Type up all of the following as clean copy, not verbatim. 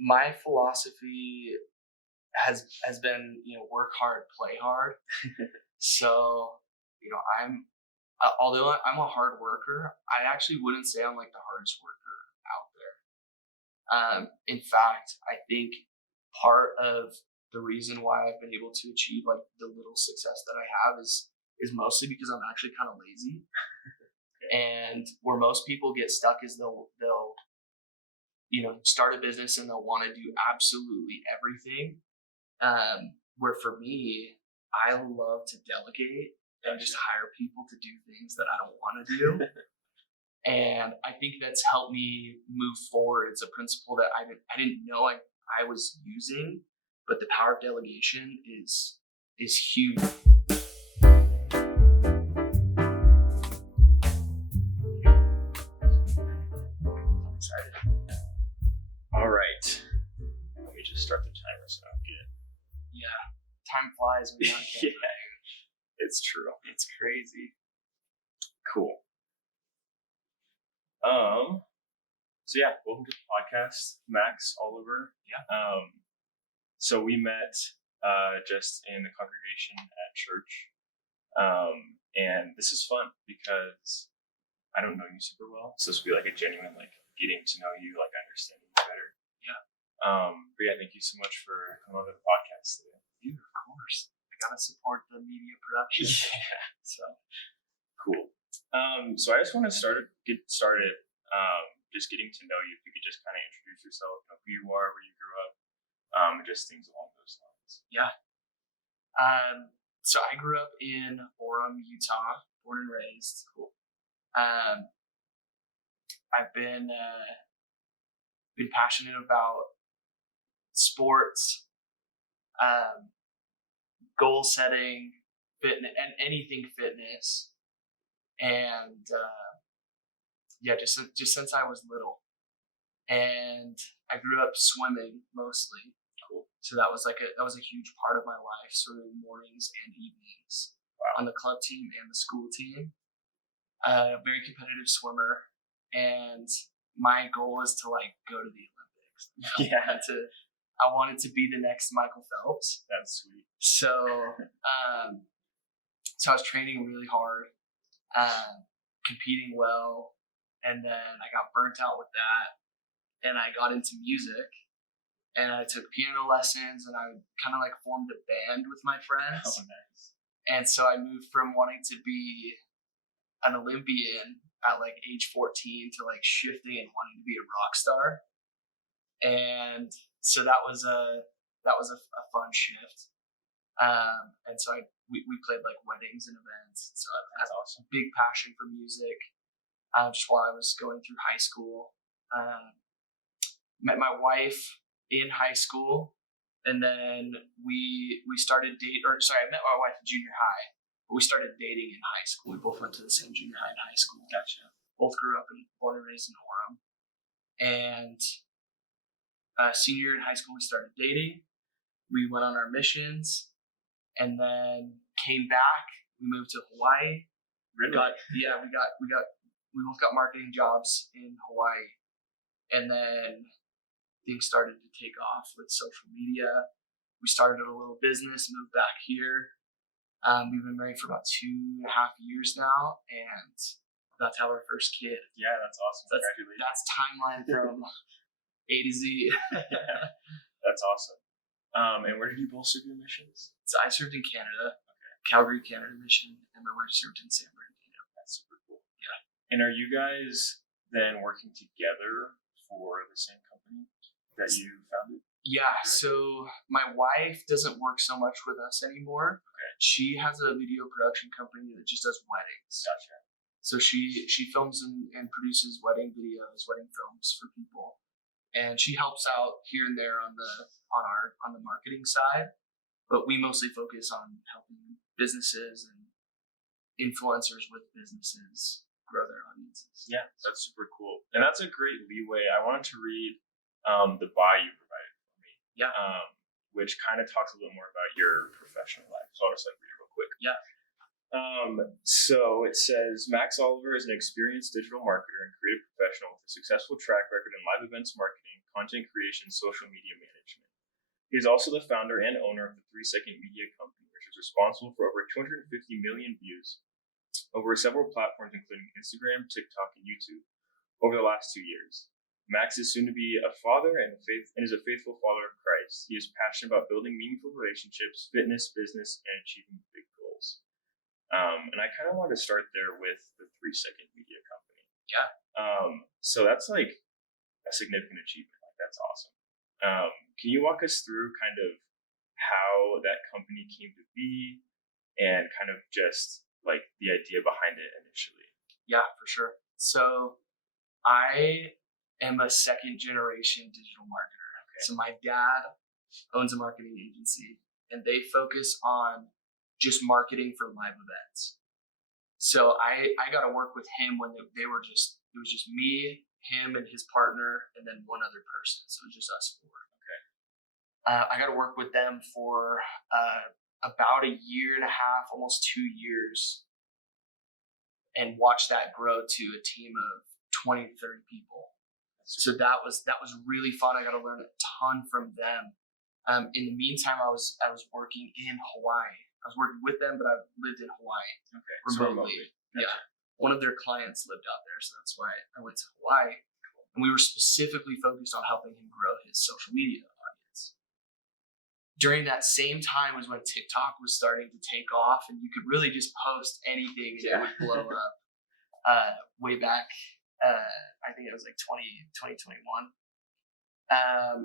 My philosophy has been, work hard, play hard. So, although I'm a hard worker, I actually wouldn't say I'm like the hardest worker out there. In fact, I think part of the reason why I've been able to achieve like the little success that I have is mostly because I'm actually kind of lazy. And where most people get stuck is they'll start a business and they'll want to do absolutely everything. Where for me, I love to delegate and just hire people to do things that I don't want to do. And I think that's helped me move forward. It's a principle that I didn't know I was using, but the power of delegation is huge. I'm excited. All right. Let me just start the timer so I don't get. Yeah, time flies when you're on camera. Yeah, it's true. It's crazy. Cool. So yeah, welcome to the podcast, Max Oliver. Yeah. So we met just in the congregation at church. And this is fun because I don't know you super well. So this will be like a genuine like getting to know you, like understanding you better. Yeah. But yeah, thank you so much for coming on the podcast today. Dude, of course. I gotta support the media production. Yeah. So cool. So I just want to get started. Just getting to know you. If you could just kind of introduce yourself, who you are, where you grew up, just things along those lines. Yeah. So I grew up in Orem, Utah, born and raised. Cool. I've been passionate about sports, goal setting, fitness, and anything fitness, and just since I was little. And I grew up swimming mostly. Cool. So that was a huge part of my life, swimming mornings and evenings. Wow. On the club team and the school team. Very competitive swimmer, and my goal is to like go to the Olympics. I wanted to be the next Michael Phelps. That's sweet. So I was training really hard, competing well, and then I got burnt out with that, and I got into music, and I took piano lessons, and I kind of like formed a band with my friends. Oh, nice. And so I moved from wanting to be an Olympian at like age 14 to like shifting and wanting to be a rock star. And so that was a fun shift. And so we played like weddings and events. So I had a big passion for music. Just while I was going through high school, met my wife in high school, and then we started I met my wife in junior high, but we started dating in high school. We both went to the same junior high and high school. Gotcha. Both grew up born and raised in Orem. And senior year in high school, we started dating. We went on our missions, and then came back. We moved to Hawaii. Really? We both got marketing jobs in Hawaii, and then things started to take off with social media. We started a little business, moved back here. We've been married for about 2.5 years now, and about to have our first kid. Yeah, that's awesome. Congratulations. That's timeline from A to Z. Yeah, that's awesome. And where did you both serve your missions? So I served in Canada, okay. Calgary, Canada mission, and my wife served in San Bernardino. That's super cool. Yeah. And are you guys then working together for the same company that you founded? Yeah, so my wife doesn't work so much with us anymore. Okay. She has a video production company that just does weddings. Gotcha. So she films and produces wedding videos, wedding films for people, and she helps out here and there on the marketing side. But we mostly focus on helping businesses and influencers with businesses grow their audiences. Yeah, that's super cool, and that's a great leeway. I wanted to read the bio you provided for me. Yeah. Which kind of talks a little more about your professional life. So I'll just like read it real quick. Yeah. So it says Max Oliver is an experienced digital marketer and creative professional with a successful track record in live events marketing, content creation, social media management. He is also the founder and owner of the 3 Second Media Company, which is responsible for over 250 million views over several platforms including Instagram, TikTok, and YouTube over the last 2 years. Max is soon to be a father and is a faithful follower of Christ. He is passionate about building meaningful relationships, fitness, business, and achieving big goals. And I kind of want to start there with the 3 Second Media Company. Yeah. So that's like a significant achievement. Like that's awesome. Can you walk us through kind of how that company came to be and kind of just like the idea behind it initially? Yeah, for sure. So I am a second generation digital marketer. Okay. So my dad owns a marketing agency and they focus on just marketing for live events. So I got to work with him when it was just me, him, and his partner, and then one other person. So it was just us 4. Okay. I got to work with them for about a year and a half, almost 2 years, and watch that grow to a team of 20 to 30 people. So that was really fun. I got to learn a ton from them. In the meantime, I was working in Hawaii. I was working with them, but I lived in Hawaii remotely. Gotcha. Yeah, one of their clients lived out there, so that's why I went to Hawaii. And we were specifically focused on helping him grow his social media audience. During that same time was when TikTok was starting to take off, and you could really just post anything and it would blow up. Way back, I think it was like 2021.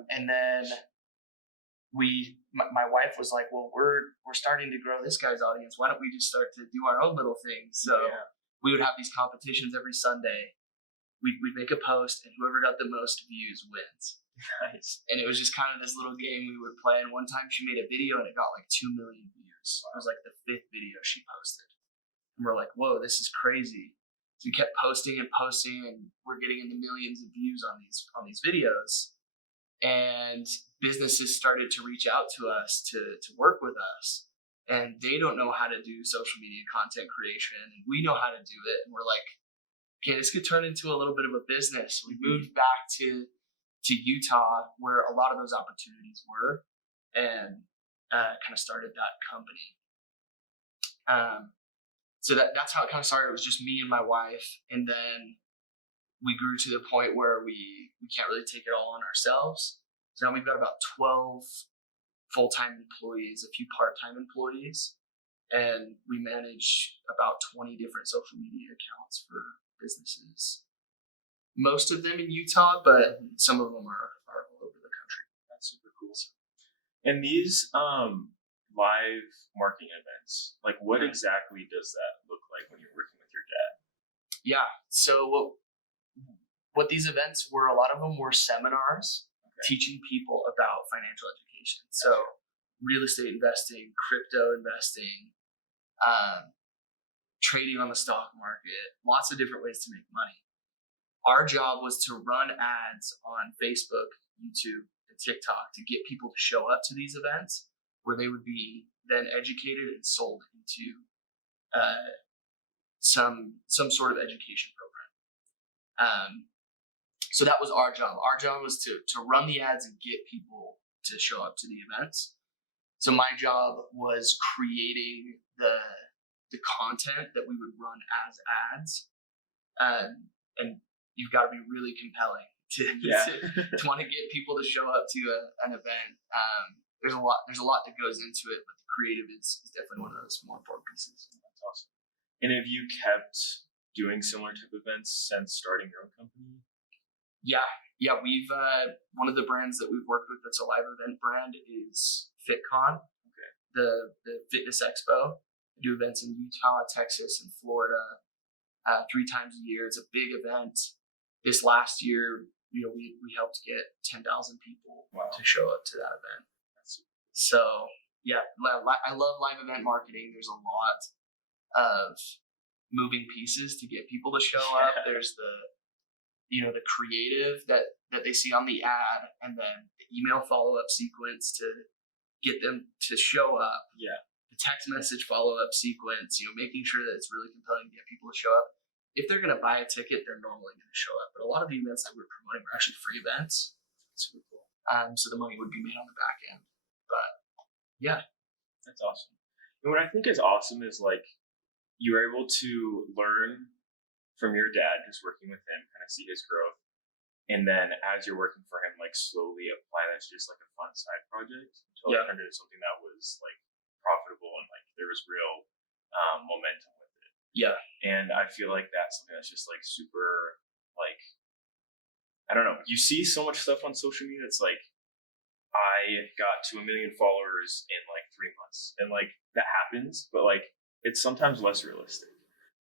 And then my wife was like, well, we're starting to grow this guy's audience. Why don't we just start to do our own little thing? So we would have these competitions every Sunday. We'd make a post, and whoever got the most views wins. Nice. And it was just kind of this little game we would play. And one time she made a video, and it got like 2 million views. It was like the 5th video she posted. And we're like, whoa, this is crazy. So we kept posting, and we're getting in the millions of views on these videos. And businesses started to reach out to us to work with us. And they don't know how to do social media content creation. And we know how to do it. And we're like, okay, this could turn into a little bit of a business. We moved back to Utah, where a lot of those opportunities were, and kind of started that company. So that's how it kind of started. It was just me and my wife, and then we grew to the point where we can't really take it all on ourselves. So now we've got about 12 full-time employees, a few part-time employees, and we manage about 20 different social media accounts for businesses. Most of them in Utah, but some of them are all over the country. That's super cool. And these live marketing events, like what exactly does that look like when you're working with your dad? Yeah. So what these events were, a lot of them were seminars teaching people about financial education. So real estate investing, crypto investing, trading on the stock market, lots of different ways to make money. Our job was to run ads on Facebook, YouTube, and TikTok to get people to show up to these events, where they would be then educated and sold into some sort of education program. So that was our job. Our job was to run the ads and get people to show up to the events. So my job was creating the content that we would run as ads, and you've got to be really compelling to want to get people to show up to an event. There's a lot that goes into it, but the creative is definitely one of those more important pieces. That's awesome. And have you kept doing similar type of events since starting your own company? Yeah. We've one of the brands that we've worked with that's a live event brand is FitCon. Okay. The fitness expo. We do events in Utah, Texas, and Florida 3 times a year. It's a big event. This last year, we helped get 10,000 people to show up to that event. So yeah, I love live event marketing. There's a lot of moving pieces to get people to show up. There's the creative that they see on the ad, and then the email follow-up sequence to get them to show up. Yeah. the text message follow-up sequence, making sure that it's really compelling to get people to show up. If they're going to buy a ticket, they're normally going to show up. But a lot of the events that we're promoting are actually free events. That's super cool. So the money would be made on the back end. But yeah. That's awesome. And what I think is awesome is like you were able to learn from your dad, just working with him, kind of see his growth. And then as you're working for him, like slowly apply that to just like a fun side project until it turned into something that was like profitable and like there was real momentum with it. Yeah. And I feel like that's something that's just like super like, I don't know. You see so much stuff on social media. It's like, I got to 1 million followers in like 3 months. And like that happens, but like it's sometimes less realistic.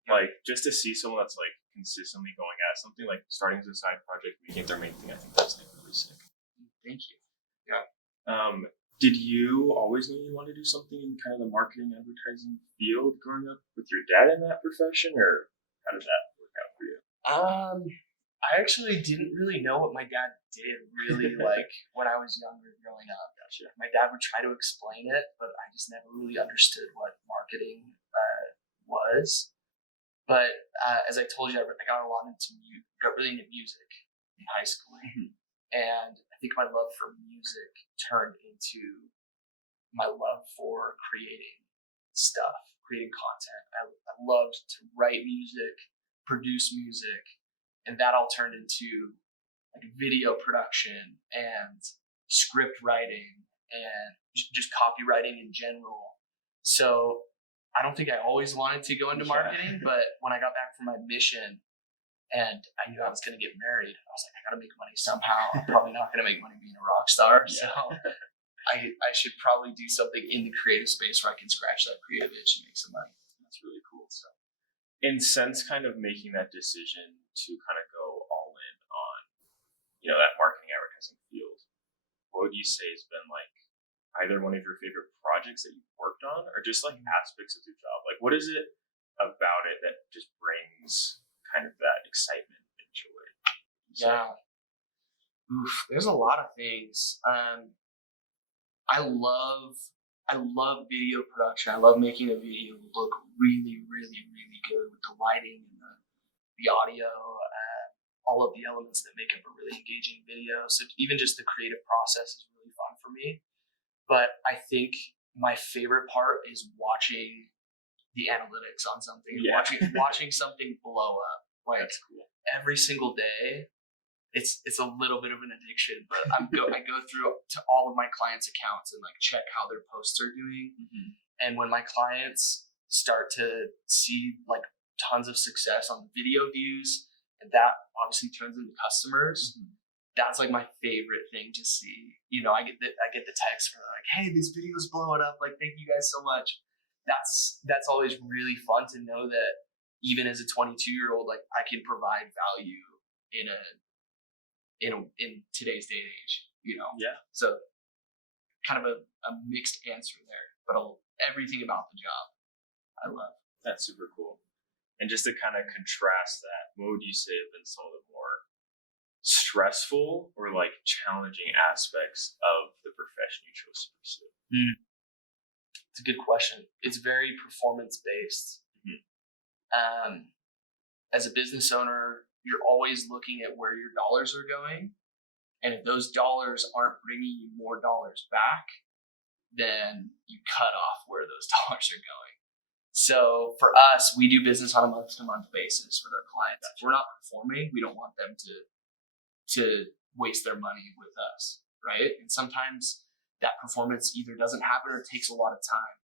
Like just to see someone that's like consistently going at something, like starting as a side project, making it their main thing, I think that's like really sick. Thank you. Yeah. Did you always know you wanted to do something in kind of the marketing advertising field growing up with your dad in that profession, or how did that work out for you? I actually didn't really know what my dad did really like when I was younger growing up. Gotcha. My dad would try to explain it, but I just never really understood what marketing was. But as I told you, I got really into music in high school. Mm-hmm. And I think my love for music turned into my love for creating stuff, creating content. I loved to write music, produce music, and that all turned into like video production and script writing and just copywriting in general. So I don't think I always wanted to go into marketing, but when I got back from my mission and I knew I was going to get married, I was like, I got to make money somehow. I'm probably not going to make money being a rock star. So I should probably do something in the creative space where I can scratch that creative itch and make some money. That's really cool. So, in sense, kind of making that decision to kind of go all in on, that marketing advertising field, what would you say has been like either one of your favorite projects that you've worked on or just like aspects of your job? Like what is it about it that just brings kind of that excitement and joy? Yeah. There's a lot of things. I love video production. I love making a video look really, really, really good with the lighting and the audio, all of the elements that make up a really engaging video. So even just the creative process is really fun for me. But I think my favorite part is watching the analytics on something, watching something blow up. Like that's cool. Every single day, it's a little bit of an addiction. But I go through to all of my clients' accounts and like check how their posts are doing. Mm-hmm. And when my clients start to see like tons of success on video views, and that obviously turns into customers. Mm-hmm. That's like my favorite thing to see. I get the text from like, "Hey, this video's blowing up. Like, thank you guys so much." That's always really fun to know that even as a 22-year-old, like I can provide value in today's day and age. Yeah. So kind of a mixed answer there, but everything about the job I love. That's super cool. And just to kind of contrast that, what would you say have been some of the more stressful or like challenging aspects of the profession you chose to pursue? It's a good question. It's very performance based. Mm-hmm. As a business owner, you're always looking at where your dollars are going, and if those dollars aren't bringing you more dollars back, then you cut off where those dollars are going. So for us, we do business on a month-to-month basis with our clients. If we're not performing, we don't want them to waste their money with us, right? And sometimes that performance either doesn't happen or takes a lot of time.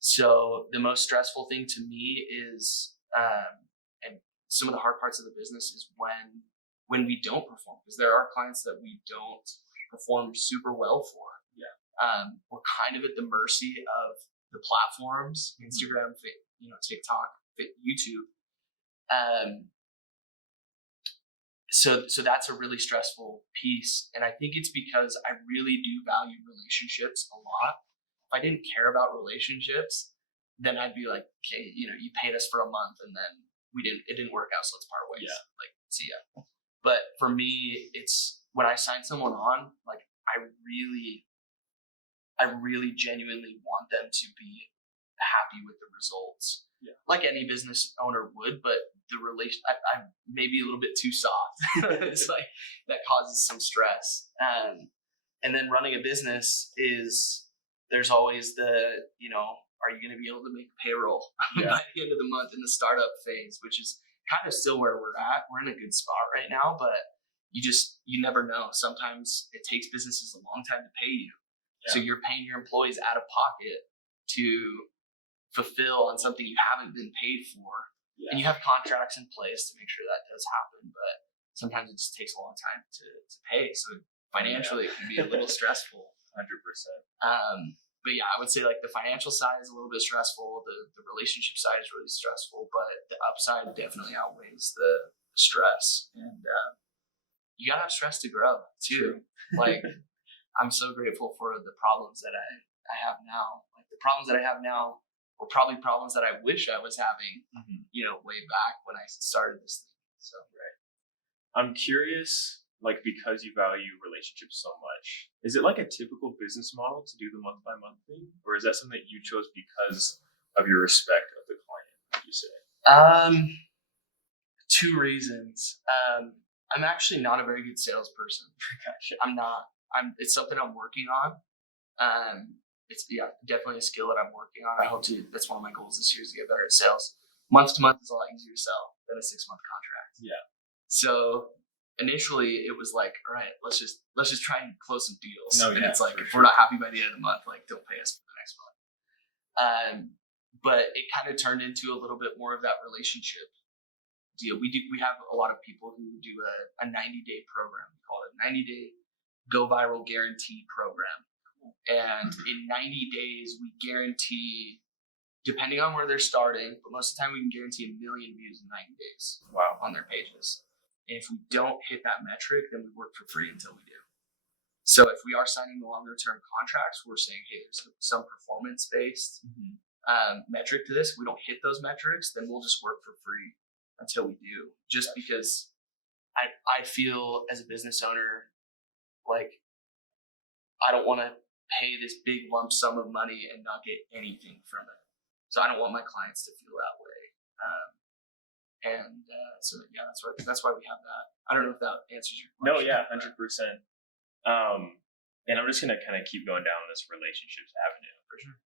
So the most stressful thing to me is, and some of the hard parts of the business is when we don't perform, because there are clients that we don't perform super well for. Yeah. We're kind of at the mercy of the platforms, Instagram, TikTok, YouTube. So that's a really stressful piece. And I think it's because I really do value relationships a lot. If I didn't care about relationships, then I'd be like, okay, you paid us for a month and then it didn't work out, so let's part ways. Yeah. Like, see ya. But for me, it's when I sign someone on, like I really genuinely want them to be happy with the results. Yeah. Like any business owner would, but the relation, I'm maybe a little bit too soft. It's like that causes some stress. And then running a business there's always the, are you going to be able to make payroll by the end of the month in the startup phase, which is kind of still where we're at. We're in a good spot right now, but you never know. Sometimes it takes businesses a long time to pay you. Yeah. So you're paying your employees out of pocket to fulfill on something you haven't been paid for. Yeah. And you have contracts in place to make sure that does happen, but sometimes it just takes a long time to pay. So financially, it can be a little stressful. 100%. But yeah, I would say like the financial side is a little bit stressful. The relationship side is really stressful, but the upside definitely outweighs the stress. And you gotta have stress to grow too. Like I'm so grateful for the problems that I have now. Like the problems that I have now were probably problems that I wish I was having, way back when I started this thing. So right. I'm curious. Like, because you value relationships so much, is it like a typical business model to do the month by month thing? Or is that something that you chose because of your respect of the client, would you say? 2 reasons. I'm actually not a very good salesperson. Gotcha. I'm not. It's something I'm working on. It's definitely a skill that I'm working on. I hope that's one of my goals this year is to get better at sales. Month to month is a lot easier to sell than a 6-month contract. Yeah. So initially it was like, all right, let's just try and close some deals. No, and it's like, if we're not happy by the end of the month, like don't pay us for the next month. But it kind of turned into a little bit more of that relationship deal. We have a lot of people who do a 90-day program. We call it a 90-day go viral guarantee program. And in 90 days, we guarantee, depending on where they're starting, but most of the time we can guarantee 1 million views in 90 days. Wow. On their pages. And if we don't hit that metric, then we work for free until we do. So if we are signing longer term contracts, we're saying, hey, there's some performance based metric to this. If we don't hit those metrics, then we'll just work for free until we do. Just because I feel as a business owner, like I don't want to pay this big lump sum of money and not get anything from it. So I don't want my clients to feel that way. So yeah, that's why we have that. I don't know if that answers your question. No, yeah, 100%. And I'm just gonna kind of keep going down this relationships avenue for sure.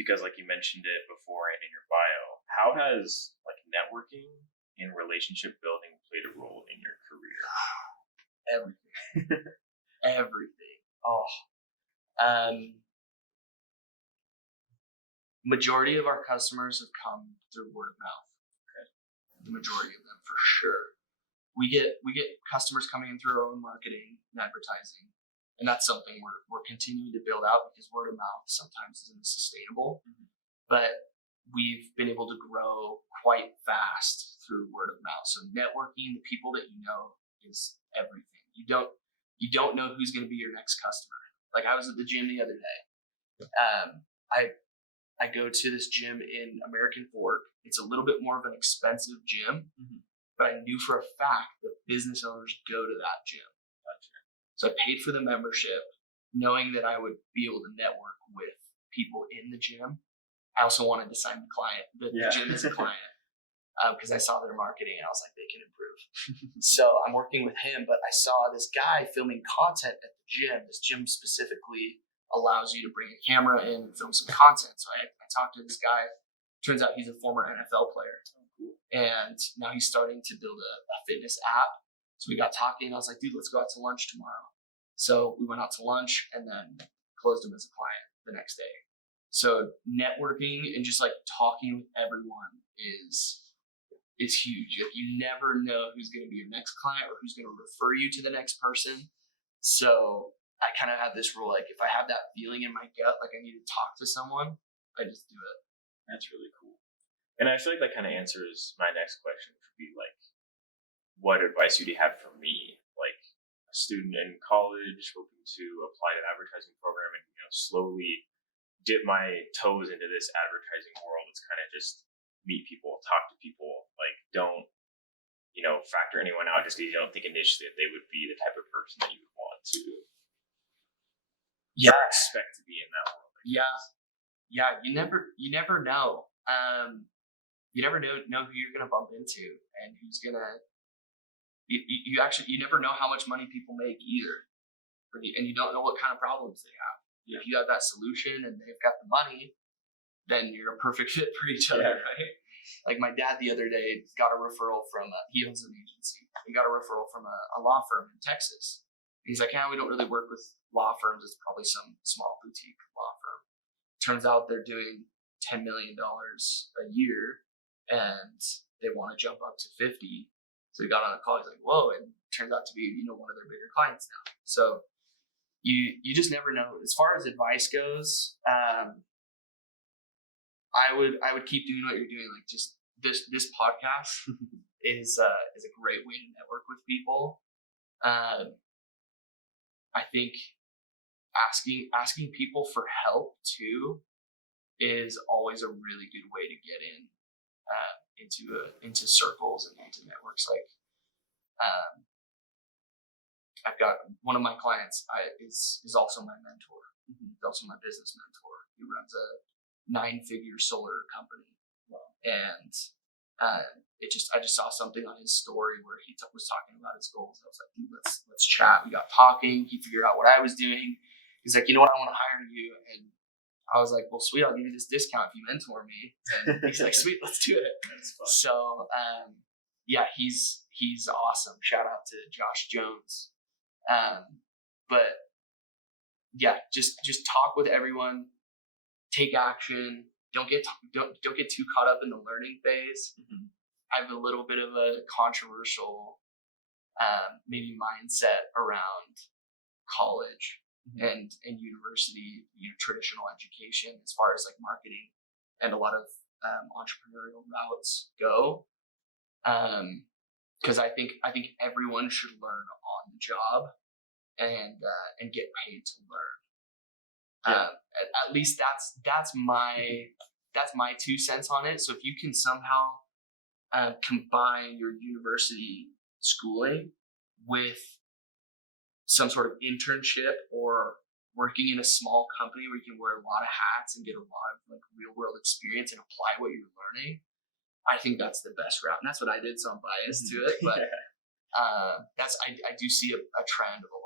Because like you mentioned it before and in your bio, how has like networking and relationship building played a role in your career? Everything. Everything. Majority of our customers have come through word of mouth. The majority of them, for sure. We get customers coming in through our own marketing and advertising, and that's something we're continuing to build out because word of mouth sometimes isn't sustainable. Mm-hmm. But we've been able to grow quite fast through word of mouth. So networking, the people that you know, is everything. You don't know who's going to be your next customer. Like I was at the gym the other day. I go to this gym in American Fork. It's a little bit more of an expensive gym, but I knew for a fact that business owners go to that gym. So I paid for the membership, knowing that I would be able to network with people in the gym. I also wanted to sign the gym as a client because I saw their marketing and I was like, they can improve. So I'm working with him, but I saw this guy filming content at the gym. This gym specifically allows you to bring a camera in and film some content. So I talked to this guy. Turns out he's a former NFL player. And now he's starting to build a fitness app. So we got talking and I was like, dude, let's go out to lunch tomorrow. So we went out to lunch and then closed him as a client the next day. So networking and just like talking with everyone is huge. Like you never know who's going to be your next client or who's going to refer you to the next person. So I kind of have this rule, like if I have that feeling in my gut, like I need to talk to someone, I just do it. That's really cool. And I feel like that kind of answers my next question, which would be like, what advice would you have for me, like a student in college hoping to apply to an advertising program and slowly dip my toes into this advertising world? It's kind of just meet people, talk to people, like don't factor anyone out just because you don't think initially that they would be the type of person that you would want to expect to be in that world. yeah, you never know. You never know who you're gonna bump into and who's gonna. You actually you never know how much money people make either, and you don't know what kind of problems they have. If you have that solution and they've got the money, then you're a perfect fit for each other, right? Like my dad the other day got a referral from he owns an agency. He got a referral from a law firm in Texas. He's like, yeah, we don't really work with law firms. It's probably some small boutique law firm. Turns out they're doing $10 million a year, and they want to jump up to 50. So he got on a call. He's like, whoa, and it turns out to be one of their bigger clients now. So you just never know. As far as advice goes, I would keep doing what you're doing. Like just this podcast is a great way to network with people. I think asking people for help too is always a really good way to get into circles and into networks. Like I've got one of my clients is also my mentor. He's also my business mentor. He runs a 9-figure solar company. Wow. And I just saw something on his story where he was talking about his goals. I was like, dude, let's chat. We got talking. He figured out what I was doing. He's like, you know what, I want to hire you. And I was like, well, sweet, I'll give you this discount if you mentor me. And he's like, sweet, let's do it. That's fun. So yeah, he's awesome. Shout out to Josh Jones. But yeah, just talk with everyone, take action. Don't get too caught up in the learning phase. Mm-hmm. I have a little bit of a controversial maybe mindset around college and university, traditional education as far as like marketing and a lot of entrepreneurial routes go. Because I think everyone should learn on the job and get paid to learn. Yeah. At least that's my 2 cents on it. So if you can somehow combine your university schooling with some sort of internship or working in a small company where you can wear a lot of hats and get a lot of like real world experience and apply what you're learning, I think that's the best route. And that's what I did, so I'm biased to it. But I do see a trend of a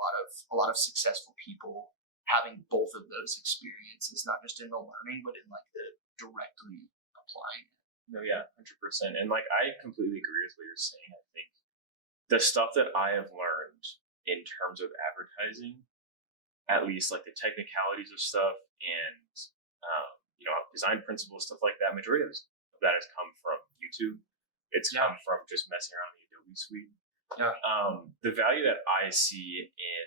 lot of successful people having both of those experiences, not just in the learning, but in like the directly applying it. No, yeah, 100%. And like I completely agree with what you're saying. I think the stuff that I have learned in terms of advertising, at least like the technicalities of stuff and design principles, stuff like that, majority of that has come from YouTube. It's come from just messing around the Adobe suite. Yeah. The value that I see in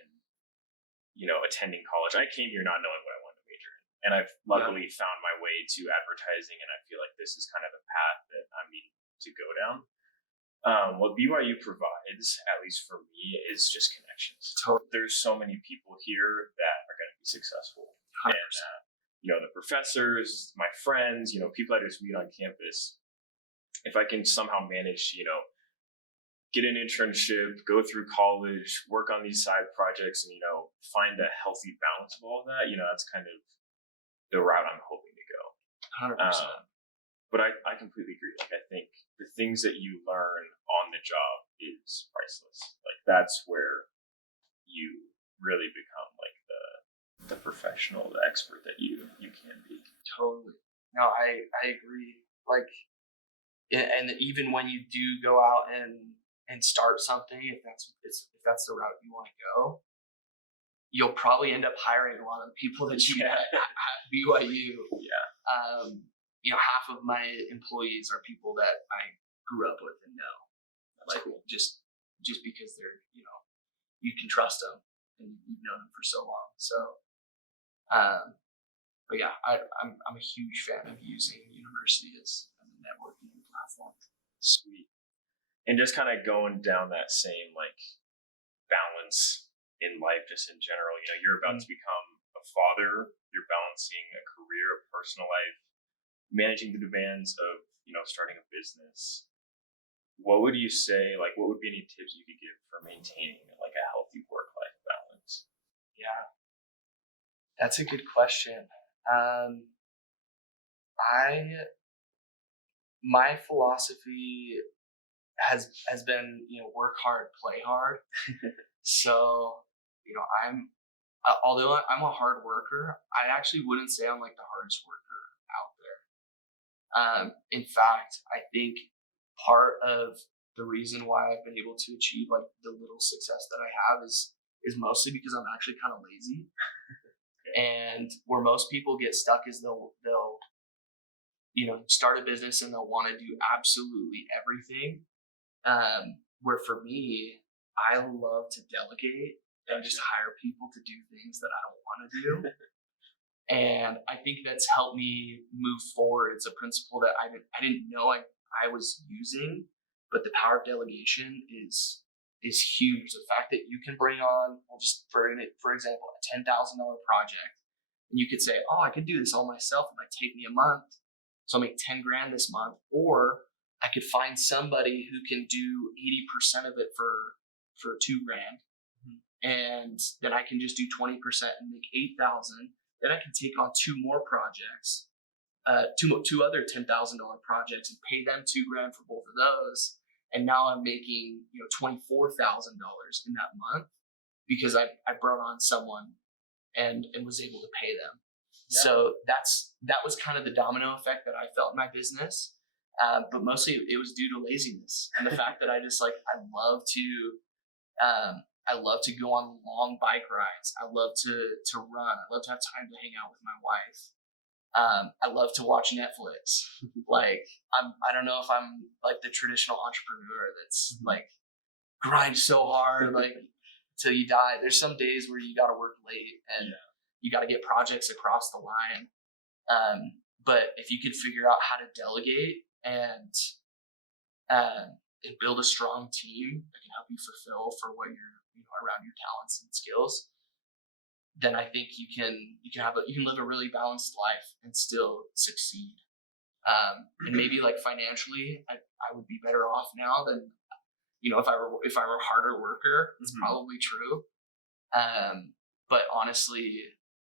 attending college, I came here not knowing what I wanted to major in, and I've luckily found my way to advertising, and I feel like this is kind of the path that I'm needing to go down. What BYU provides, at least for me, is just connections. Totally. There's so many people here that are going to be successful. 100%. And the professors, my friends, people I just meet on campus. If I can somehow manage to, get an internship, go through college, work on these side projects, and find a healthy balance of all of that, that's kind of the route I'm hoping to go. 100%. But I completely agree. Like I think the things that you learn on the job is priceless. Like that's where you really become like the professional, the expert that you can be. Totally. No, I agree. Like, and even when you do go out and start something, if that's the route you want to go, you'll probably end up hiring a lot of the people that you met at BYU. Yeah. Half of my employees are people that I grew up with and know. That's like cool. just because they're you can trust them and you've known them for so long. So, but yeah, I'm a huge fan of using university as a networking platform. Sweet. And just kind of going down that same like balance in life, just in general. You're about to become a father. You're balancing a career, a personal life, managing the demands of starting a business. What would you say? Like, what would be any tips you could give for maintaining like a healthy work-life balance? Yeah, that's a good question. My philosophy has been, work hard, play hard. So, although I'm a hard worker, I actually wouldn't say I'm like the hardest worker out there. In fact, I think part of the reason why I've been able to achieve like the little success that I have is mostly because I'm actually kind of lazy. And where most people get stuck is they'll start a business and they'll want to do absolutely everything. Where for me, I love to delegate and just hire people to do things that I don't want to do. And I think that's helped me move forward. It's a principle that I didn't know I was using, but the power of delegation is huge. The fact that you can bring on, for example, a $10,000 project, and you could say, oh, I could do this all myself. It might take me a month, so I'll make 10 grand this month. Or I could find somebody who can do 80% of it for 2 grand. And then I can just do 20% and make 8,000. Then I can take on 2 more projects, two other $10,000 projects, and pay them 2 grand for both of those. And now I'm making $24,000 in that month because I brought on someone and was able to pay them. Yeah. So that was kind of the domino effect that I felt in my business. But mostly it was due to laziness and the fact that I just I love to go on long bike rides. I love to run. I love to have time to hang out with my wife. I love to watch Netflix. I don't know if I'm like the traditional entrepreneur that's grind so hard till you die. There's some days where you got to work late and you got to get projects across the line. But if you could figure out how to delegate and build a strong team that can help you fulfill for what you're around your talents and skills, then I think you can live a really balanced life and still succeed. And maybe financially, I would be better off now than if I were a harder worker. It's probably true. But honestly,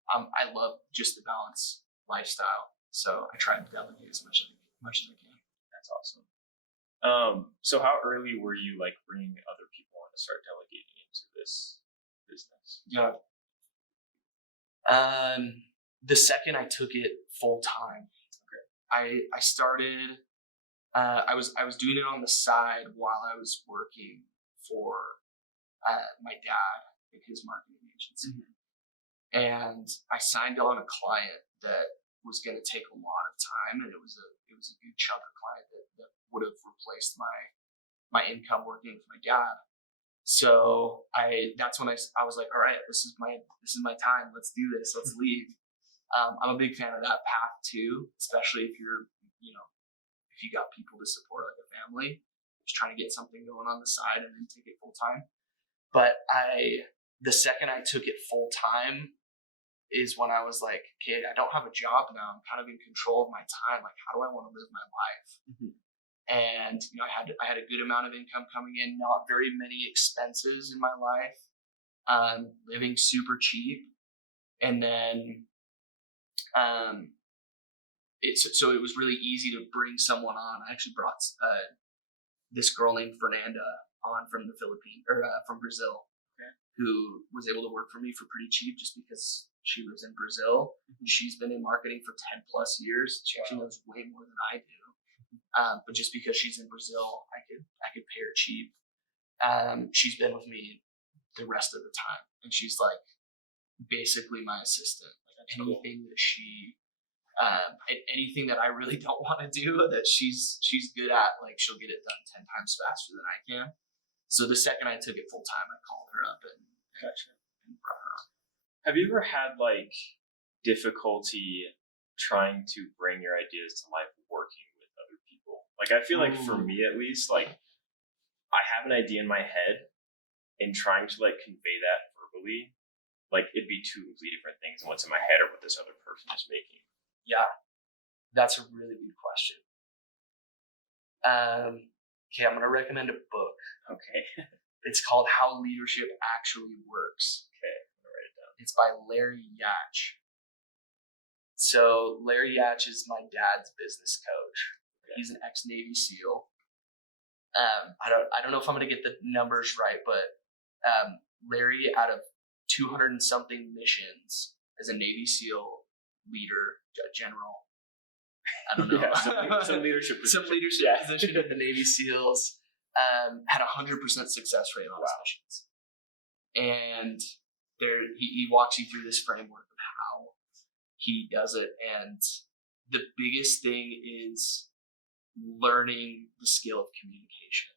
I love just the balanced lifestyle. So I try to delegate as much as I can. That's awesome. So how early were you bringing other people on to start delegating into this business? Yeah. The second I took it full time. Okay. I started. I was doing it on the side while I was working for my dad at his marketing agency, and I signed on a client that was going to take a lot of time, and it was a good chunk of client that would have replaced my income working with my dad. So that's when I was like, all right, this is my time. Let's do this. Let's leave. I'm a big fan of that path too, especially if you're, if you got people to support like a family, just trying to get something going on the side and then take it full time. But the second I took it full time is when I was like, okay, I don't have a job now. I'm kind of in control of my time. How do I want to live my life? And I had a good amount of income coming in, not very many expenses in my life, living super cheap, and then so it was really easy to bring someone on. I actually brought this girl named Fernanda on from the Philippines or from Brazil, who was able to work for me for pretty cheap just because she lives in Brazil. She's been in marketing for 10 plus years. She actually knows way more than I do. But just because she's in Brazil, I could pay her cheap. She's been with me the rest of the time, and she's basically my assistant. Anything that anything that I really don't want to do that she's good at, she'll get it done 10 times faster than I can. So the second I took it full time, I called her up and brought her on. Have you ever had difficulty trying to bring your ideas to life working with other people? I feel for me at least, I have an idea in my head, and trying to convey that verbally, it'd be 2 completely different things than what's in my head or what this other person is making. Yeah, that's a really good question. Okay, I'm gonna recommend a book. Okay. It's called How Leadership Actually Works. Okay, I'm gonna write it down. It's by Larry Yach. So Larry Yatch is my dad's business coach. Okay. He's an ex-Navy SEAL. I don't know if I'm gonna get the numbers right, but Larry, out of 200 and something missions as a Navy SEAL leader, general, I don't know, some leadership position. Position in the Navy SEALs, had 100% success rate on his missions, and he walks you through this framework of how he does it, and the biggest thing is learning the skill of communication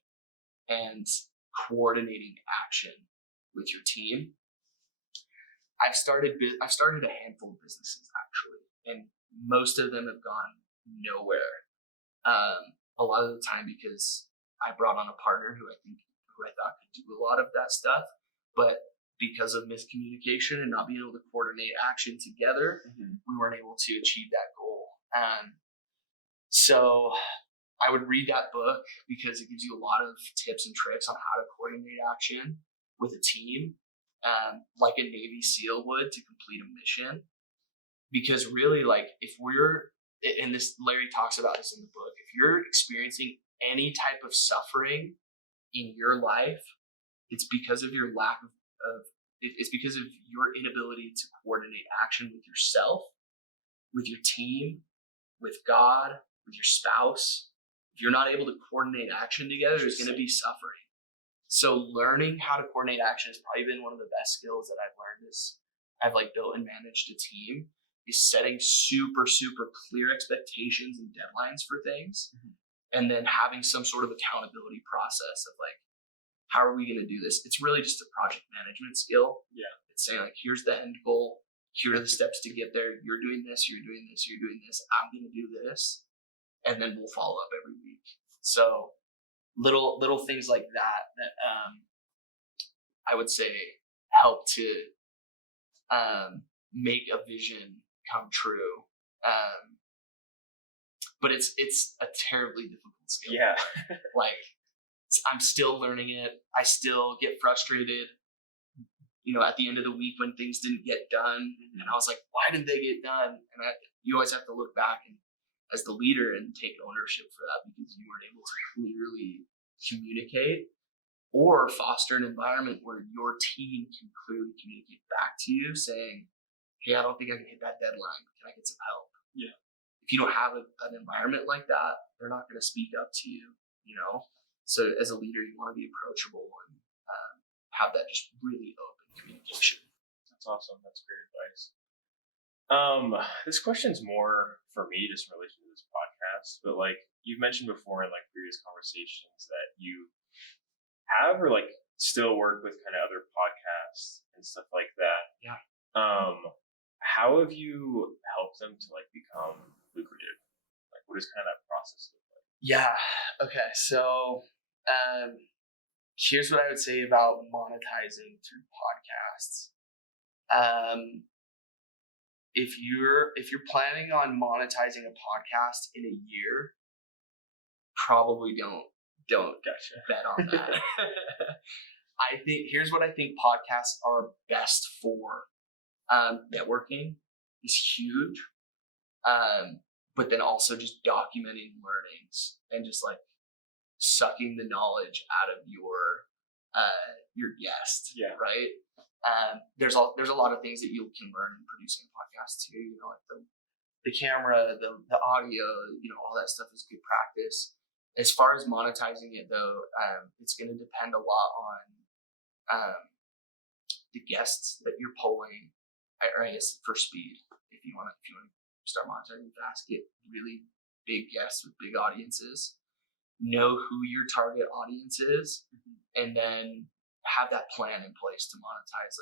and coordinating action with your team. I've started a handful of businesses actually, and most of them have gone nowhere. A lot of the time because I brought on a partner who I thought could do a lot of that stuff, but because of miscommunication and not being able to coordinate action together, we weren't able to achieve that goal. So I would read that book because it gives you a lot of tips and tricks on how to coordinate action with a team, like a Navy SEAL would to complete a mission. Because really, like, if we're, and this, Larry talks about this in the book, if you're experiencing any type of suffering in your life, it's because of your lack of it's because of your inability to coordinate action with yourself, with your team, with God, with your spouse. If you're not able to coordinate action together, there's going to be suffering. So learning how to coordinate action has probably been one of the best skills that I've learned as I've built and managed a team, is setting super, super clear expectations and deadlines for things. And then having some sort of accountability process of how are we going to do this? It's really just a project management skill. Yeah. It's saying here's the end goal. Here are the steps to get there. You're doing this, you're doing this, you're doing this. I'm going to do this. And then we'll follow up every week. So little things like that I would say help to make a vision come true. But it's a terribly difficult skill. Yeah. I'm still learning it. I still get frustrated, at the end of the week when things didn't get done. And I was like, why didn't they get done? And you always have to look back and as the leader and take ownership for that because you weren't able to clearly communicate or foster an environment where your team can clearly communicate back to you saying, hey, I don't think I can hit that deadline. Can I get some help? Yeah. If you don't have an environment like that, they're not going to speak up to you, So as a leader, you want to be approachable and have that just really open communication. That's awesome. That's great advice. This question's more for me just in relation to this podcast, but you've mentioned before in previous conversations that you have or still work with kind of other podcasts and stuff like that. Yeah. How have you helped them to become lucrative? What does kind of that process look like? Yeah. Okay. So here's what I would say about monetizing through podcasts. If you're planning on monetizing a podcast in a year, probably don't bet on that. I think here's what I think podcasts are best for. Networking is huge, but then also just documenting learnings and just sucking the knowledge out of your guest. Yeah. Right. There's a lot of things that you can learn in producing podcasts too. The camera, the audio, all that stuff is good practice. As far as monetizing it though, it's going to depend a lot on the guests that you're pulling. I guess for speed, if you want to start monetizing fast, get really big guests with big audiences. Know who your target audience is, and then have that plan in place to monetize.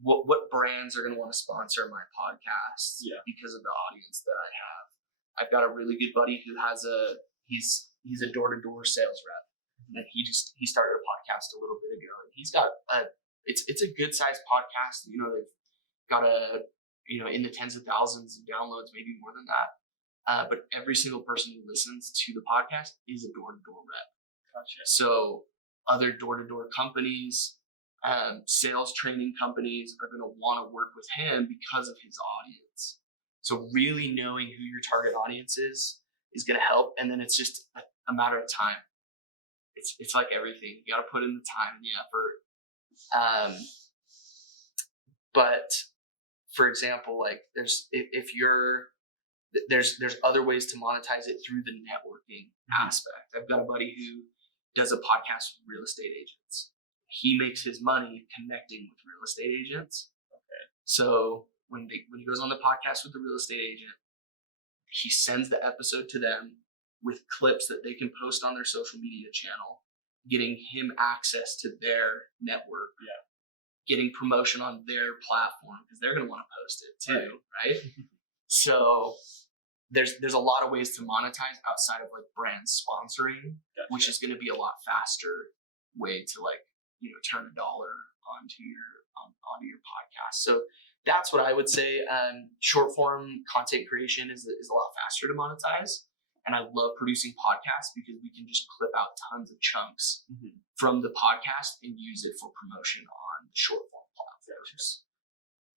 What brands are going to want to sponsor my podcast because of the audience that I have. I've got a really good buddy who has he's a door-to-door sales rep, and he started a podcast a little bit ago, and he's got it's a good sized podcast. They've got in the tens of thousands of downloads, maybe more than that. But every single person who listens to the podcast is a door-to-door rep. Gotcha. So other door-to-door companies, sales training companies are going to want to work with him because of his audience. So really knowing who your target audience is going to help. And then it's just a matter of time. It's like everything. You got to put in the time and the effort. But for example, like there's other ways to monetize it through the networking aspect. I've got a buddy who does a podcast with real estate agents. He makes his money connecting with real estate agents. Okay. So when he goes on the podcast with the real estate agent, he sends the episode to them with clips that they can post on their social media channel, getting him access to their network. Yeah. Getting promotion on their platform because they're going to want to post it too, right? So there's a lot of ways to monetize outside of like brand sponsoring, Gotcha. which is going to be a lot faster way to like, turn $1 onto your podcast. So that's what I would say. Short form content creation is a lot faster to monetize. And I love producing podcasts because we can just clip out tons of chunks from the podcast and use it for promotion on the short form platforms.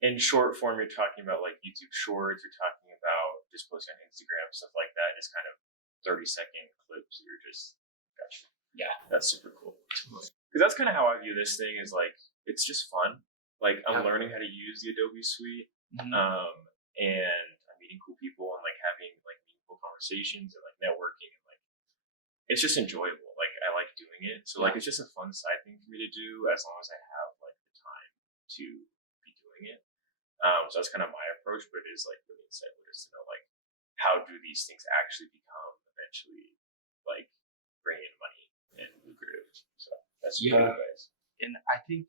In short form, you're talking about like YouTube Shorts, you're talking about just posting on Instagram, stuff like that, just kind of 30-second clips. You're just, gotcha. Yeah. That's super cool. Because that's kind of how I view this thing is like, it's just fun. Like I'm learning how to use the Adobe Suite, and I'm meeting cool people and like having like meaningful conversations and like networking and like, it's just enjoyable. Like I like doing it. So like, it's just a fun side thing for me to do as long as I have like the time to be doing it. So that's kind of my approach, but it is like really insightful just to know like how do these things actually become eventually like bring in money and lucrative. So that's good advice. And I think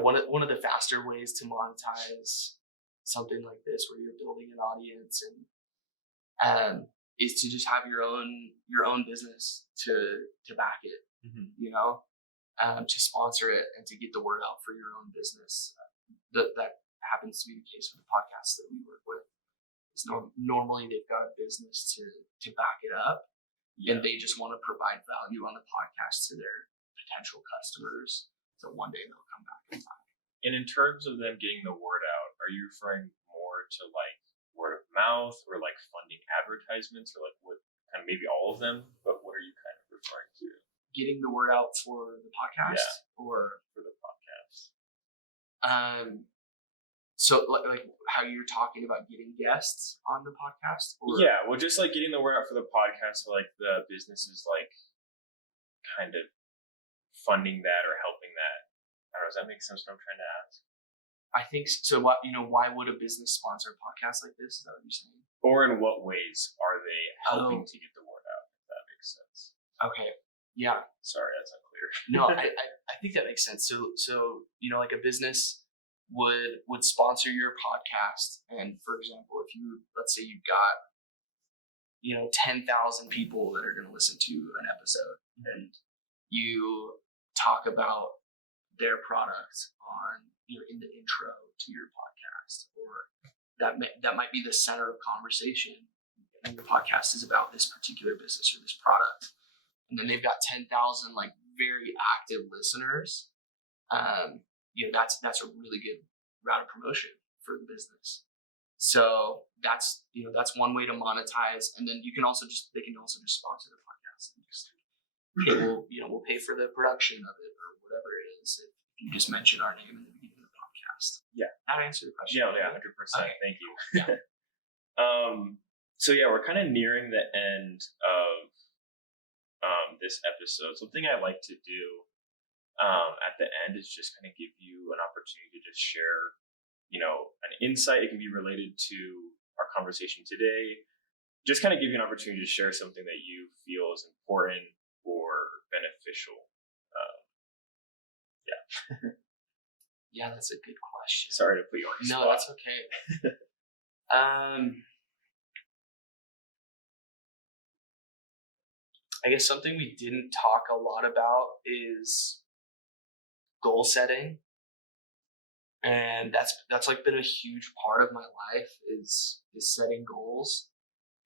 one of the faster ways to monetize something like this, where you're building an audience and is to just have your own business to back it, to sponsor it and to get the word out for your own business. That happens to be the case with the podcasts that we work with. Is normally they've got a business to back it up, and they just want to provide value on the podcast to their potential customers. So one day they'll come back and buy. And in terms of them getting the word out, are you referring more to like word of mouth or like funding advertisements or like what kind of maybe all of them? But what are you kind of referring to? Getting the word out for the podcast, or for the podcast. So like how you're talking about getting guests on the podcast? Or? Yeah, well, just like getting the word out for the podcast, so like the business is like kind of funding that or helping that. I don't know, does that make sense what I'm trying to ask? I think so. What why would a business sponsor a podcast like this? Is that what you're saying? Or in what ways are they helping to get the word out? If that makes sense. Okay. Yeah. Sorry, that's unclear. No, I think that makes sense. So like a business would sponsor your podcast, and for example, if let's say you've got 10,000 people that are going to listen to an episode, and you talk about their product on in the intro to your podcast, or that might be the center of conversation, and your podcast is about this particular business or this product, and then they've got 10,000 like very active listeners. That's a really good route of promotion for the business. So that's one way to monetize, and then they can also just sponsor the podcast and just we'll pay for the production of it or whatever it is. If you just mention our name in the beginning of the podcast. Yeah, that answered the question. Yeah, 100%. Okay. Thank you. Yeah. So yeah, we're kind of nearing the end of this episode. Something I like to do at the end is just kind of give you an opportunity to just share, an insight. It can be related to our conversation today. Just kind of give you an opportunity to share something that you feel is important or beneficial. Yeah, that's a good question. Sorry to put you on the spot. No, that's okay. I guess something we didn't talk a lot about is goal setting, and that's like been a huge part of my life is setting goals.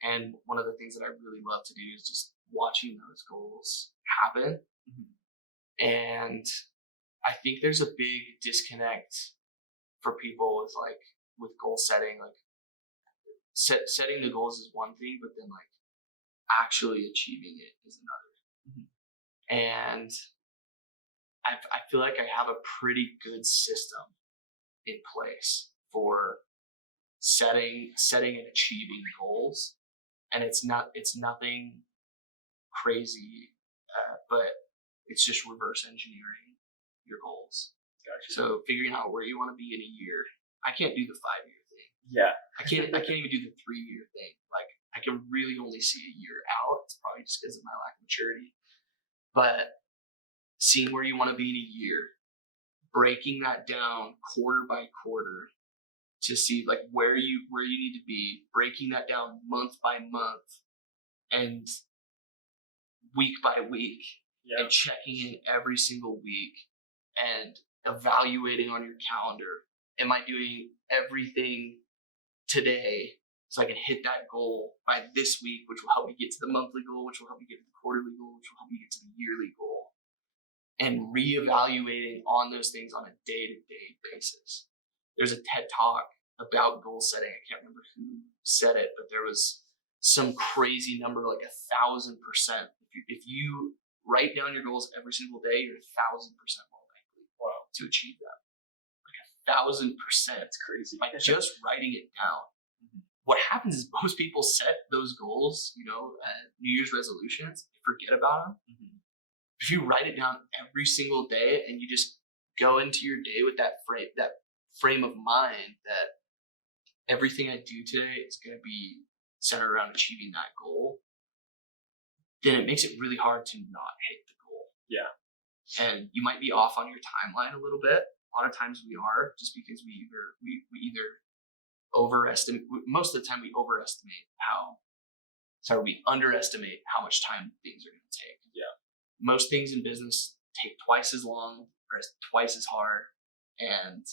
And one of the things that I really love to do is just watching those goals happen. And I think there's a big disconnect for people with goal setting. Like setting the goals is one thing, but then like actually achieving it is another. And I feel like I have a pretty good system in place for setting and achieving goals, and it's nothing crazy, but it's just reverse engineering your goals. Gotcha. So figuring out where you want to be in a year. I can't do the 5-year thing. Yeah. I can't even do the 3-year thing. Like I can really only see a year out. It's probably just because of my lack of maturity. But seeing where you want to be in a year, breaking that down quarter by quarter to see like where you need to be, breaking that down month by month and week by week, and checking in every single week and evaluating on your calendar. Am I doing everything today so I can hit that goal by this week, which will help me get to the monthly goal, which will help me get to the quarterly goal, which will help me get to the yearly goal, and reevaluating on those things on a day-to-day basis. There's a TED Talk about goal setting. I can't remember who said it, but there was some crazy number, like 1,000%. If you write down your goals every single day, you're 1,000% more likely to achieve them. Like 1,000%. That's crazy. By just writing it down. What happens is most people set those goals, New Year's resolutions, forget about them. If you write it down every single day and you just go into your day with that frame of mind that everything I do today is going to be centered around achieving that goal, then it makes it really hard to not hit the goal. Yeah. And you might be off on your timeline a little bit. A lot of times we are, just because we either overestimate. Most of the time we underestimate how much time things are going to take. Yeah. Most things in business take twice as long, or twice as hard, and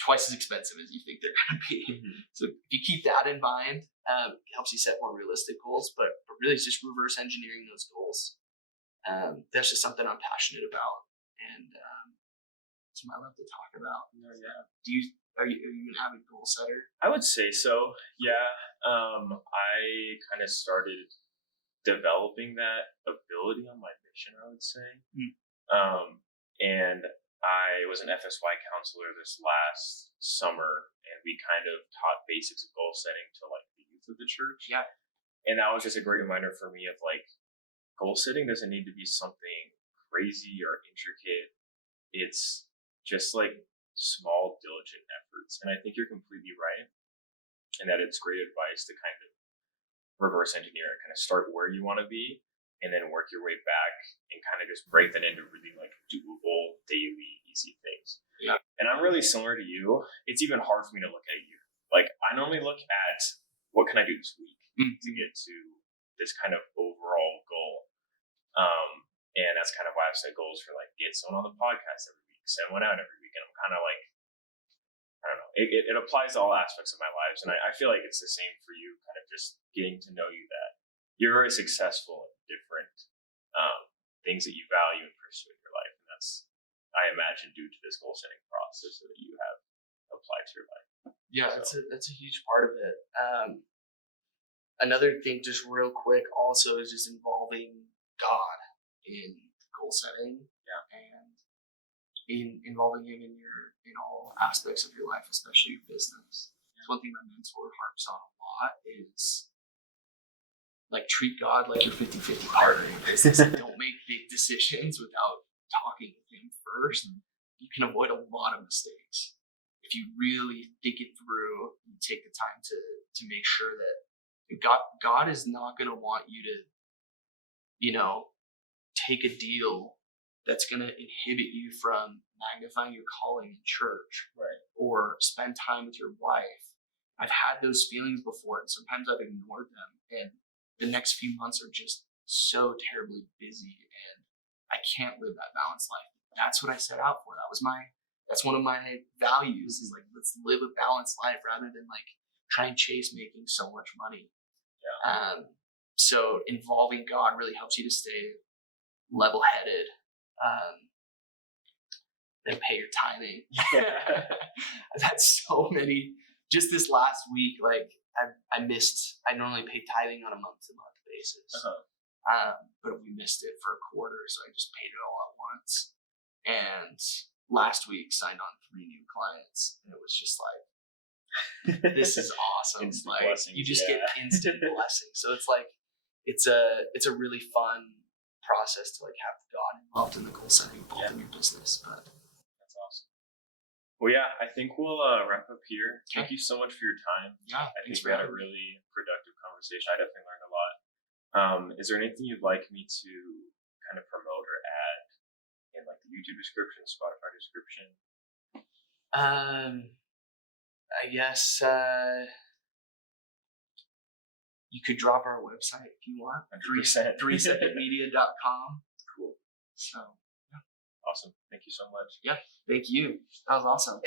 twice as expensive as you think they're going to be. So if you keep that in mind, it helps you set more realistic goals, but really it's just reverse engineering those goals. That's just something I'm passionate about, and something I love to talk about. Are you an avid goal setter? I would say so. Yeah. I kind of started developing that ability on my mission, I would say. And I was an FSY counselor this last summer, and we kind of taught basics of goal setting to like the youth of the church. Yeah. And that was just a great reminder for me of like, goal setting doesn't need to be something crazy or intricate. It's just like small, diligent efforts. And I think you're completely right, and that it's great advice to kind of reverse engineer and kind of start where you want to be and then work your way back and kind of just break that into really like doable, daily, easy things. Yeah. And I'm really similar to you. It's even hard for me to look at a year. Like I normally look at what can I do this week to get to this kind of overall goal. And that's kind of why I've set goals for like get someone on the podcast every week, send one out every week. And I'm kind of like, I don't know, it applies to all aspects of my lives. And I feel like it's the same for you, kind of just getting to know you, that you're very successful in different things that you value and pursue in your life. And that's, I imagine, due to this goal setting process that you have applied to your life. Yeah, so. That's a huge part of it. Another thing, just real quick, also is just involving God in goal setting, and involving Him in all aspects of your life, especially your business. It's one thing my mentor harps on a lot is like treat God like your 50-50 partner in business. Don't make big decisions without talking with Him first. You can avoid a lot of mistakes if you really think it through and take the time to make sure that God is not going to want you to, take a deal that's going to inhibit you from magnifying your calling in church, right? Or spend time with your wife. I've had those feelings before, and sometimes I've ignored them, and the next few months are just so terribly busy, and I can't live that balanced life. That's what I set out for. That's one of my values, is like, let's live a balanced life rather than like try and chase making so much money. Yeah. So involving God really helps you to stay level-headed, and pay your tithing. Yeah. I've had so many, just this last week, like I normally pay tithing on a month-to-month basis. But we missed it for a quarter, so I just paid it all at once. And last week signed on 3 new clients, and it was just like, this is awesome. Instant like blessings, you just get instant blessings. So it's like it's a really fun process to like have God involved in the goal setting involved in your business. But that's awesome. Well, yeah, I think we'll wrap up here. Thank you so much for your time. Yeah, I think we had a really productive conversation. I definitely learned a lot. Is there anything you'd like me to kind of promote or add in like the YouTube description, Spotify description? I guess you could drop our website if you want. 100%. 3secondmedia.com. Cool. So awesome. Thank you so much. Yeah, thank you. That was awesome.